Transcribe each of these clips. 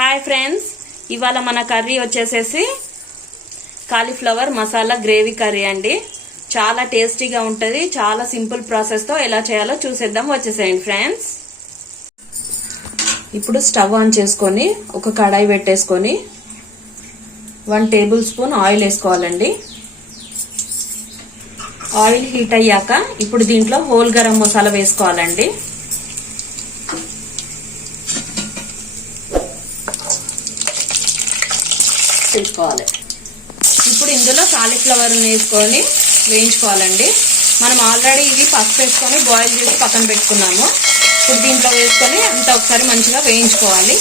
Hi friends, ఇవాళ మన curry వచ్చేసేసి కాలీఫ్లవర్ మసాలా గ్రేవీ కర్రీ అండి. చాలా టేస్టీగా ఉంటుంది. చాలా సింపుల్ ప్రాసెస్తో ఎలా చేయాలో చూసేద్దాం. వచ్చేసేయండి ఫ్రెండ్స్. ఇప్పుడు స్టవ్ ఆన్ చేసుకొని ఒక కడాయి పెట్టేసుకొని 1 టేబుల్ స్పూన్ ఆయిల్ వేసుకోవాలండి. ఆయిల్ హీట్ అయ్యాక ఇప్పుడు దీంట్లో హోల్ గరం మసాలా వేసుకోవాలండి. తీసుకోవాలి. ఇప్పుడు ఇందులో కాలీఫ్లవర్ వేసుకొని వేయించుకోవాలండి. మనం ఆల్రెడీ ఇది పసుపు వేసుకొని బాయిల్ చేసి పక్కన పెట్టుకున్నాము. ఇప్పుడు దీంట్లో వేసుకొని అంతా ఒకసారి మంచిగా వేయించుకోవాలి.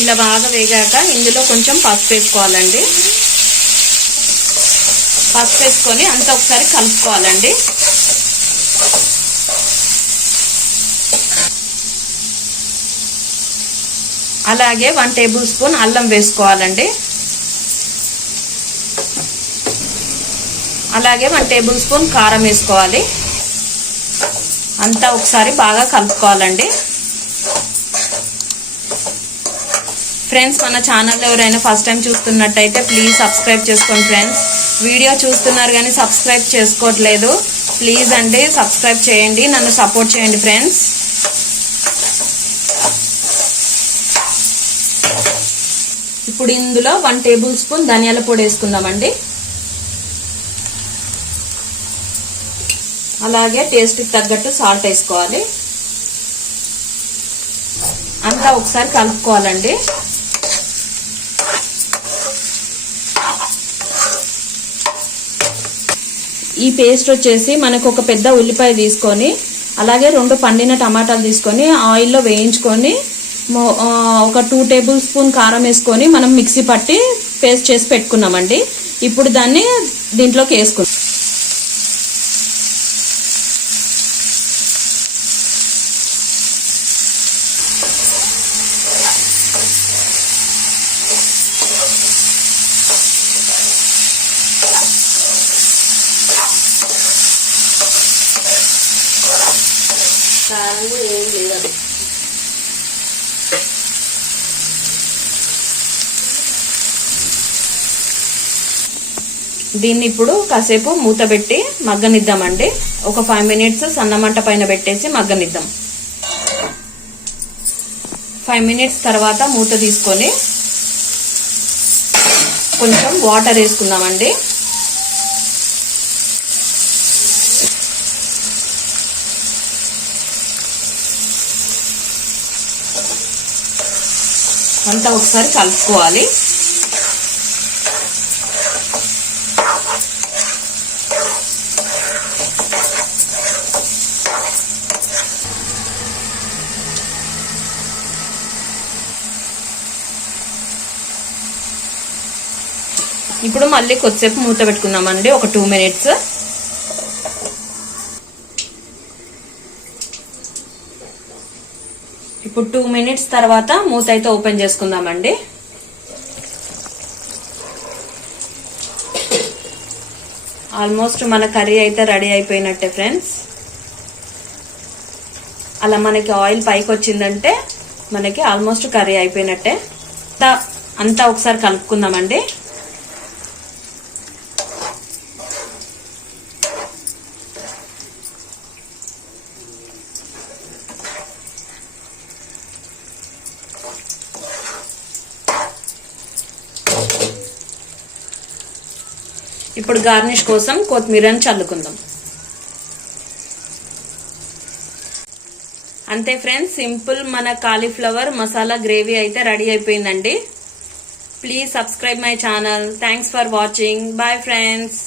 ఇలా బాగా వేగాక ఇందులో కొంచెం పసుపు వేసుకోవాలండి. పసుపు వేసుకొని అంతా ఒకసారి కలుపుకోవాలండి. అలాగే 1 టేబుల్ స్పూన్ అల్లం వేసుకోవాలండి. అలాగే 1 టేబుల్ స్పూన్ కారం వేసుకోవాలి. అంతా ఒకసారి బాగా కలుపుకోవాలండి. ఫ్రెండ్స్, మన ఛానల్లో ఎవరైనా ఫస్ట్ టైం చూస్తున్నట్టయితే ప్లీజ్ సబ్స్క్రైబ్ చేసుకోండి ఫ్రెండ్స్. వీడియో చూస్తున్నారు కానీ సబ్స్క్రైబ్ చేసుకోవట్లేదు. ప్లీజ్ అండి సబ్స్క్రైబ్ చేయండి, నన్ను సపోర్ట్ చేయండి ఫ్రెండ్స్. ఇప్పుడు ఇందులో 1 టేబుల్ స్పూన్ ధనియాల పొడి వేసుకుందామండి. అలాగే టేస్ట్కి తగ్గట్టు సాల్ట్ వేసుకోవాలి. అంతా ఒకసారి కలుపుకోవాలండి. ఈ పేస్ట్ వచ్చేసి మనకు ఒక పెద్ద ఉల్లిపాయ తీసుకొని అలాగే 2 పండిన టమాటాలు తీసుకొని ఆయిల్లో వేయించుకొని ఒక 2 టేబుల్ స్పూన్ కారం వేసుకొని మనం మిక్సీ పట్టి పేస్ట్ చేసి పెట్టుకున్నామండి. ఇప్పుడు దాన్ని దీంట్లోకి వేసుకుందాం. దీన్ని ఇప్పుడు కాసేపు మూత పెట్టి మగ్గనిద్దామండి. ఒక 5 మినిట్స్ సన్నమంట పైన పెట్టేసి మగ్గనిద్దాం. 5 మినిట్స్ తర్వాత మూత తీసుకొని కొంచెం వాటర్ వేసుకుందామండి. అంతా ఒకసారి కలుపుకోవాలి. ఇప్పుడు మళ్ళీ కొద్దిసేపు మూత పెట్టుకుందామండి, ఒక 2 మినిట్స్. ఇప్పుడు 2 మినిట్స్ తర్వాత మూత అయితే ఓపెన్ చేసుకుందామండి. ఆల్మోస్ట్ మన కర్రీ అయితే రెడీ అయిపోయినట్టే ఫ్రెండ్స్. అలా మనకి ఆయిల్ పైకి వచ్చిందంటే మనకి ఆల్మోస్ట్ కర్రీ అయిపోయినట్టే. అంతా ఒకసారి కలుపుకుందామండి. ఇప్పుడు గార్నిష్ కోసం కొత్తిమీరని చల్లుకుందాం. అంతే ఫ్రెండ్స్, సింపుల్ మన కాలీఫ్లవర్ మసాలా గ్రేవీ అయితే రెడీ అయిపోయిందండి. Please subscribe my channel. Thanks for watching. Bye friends.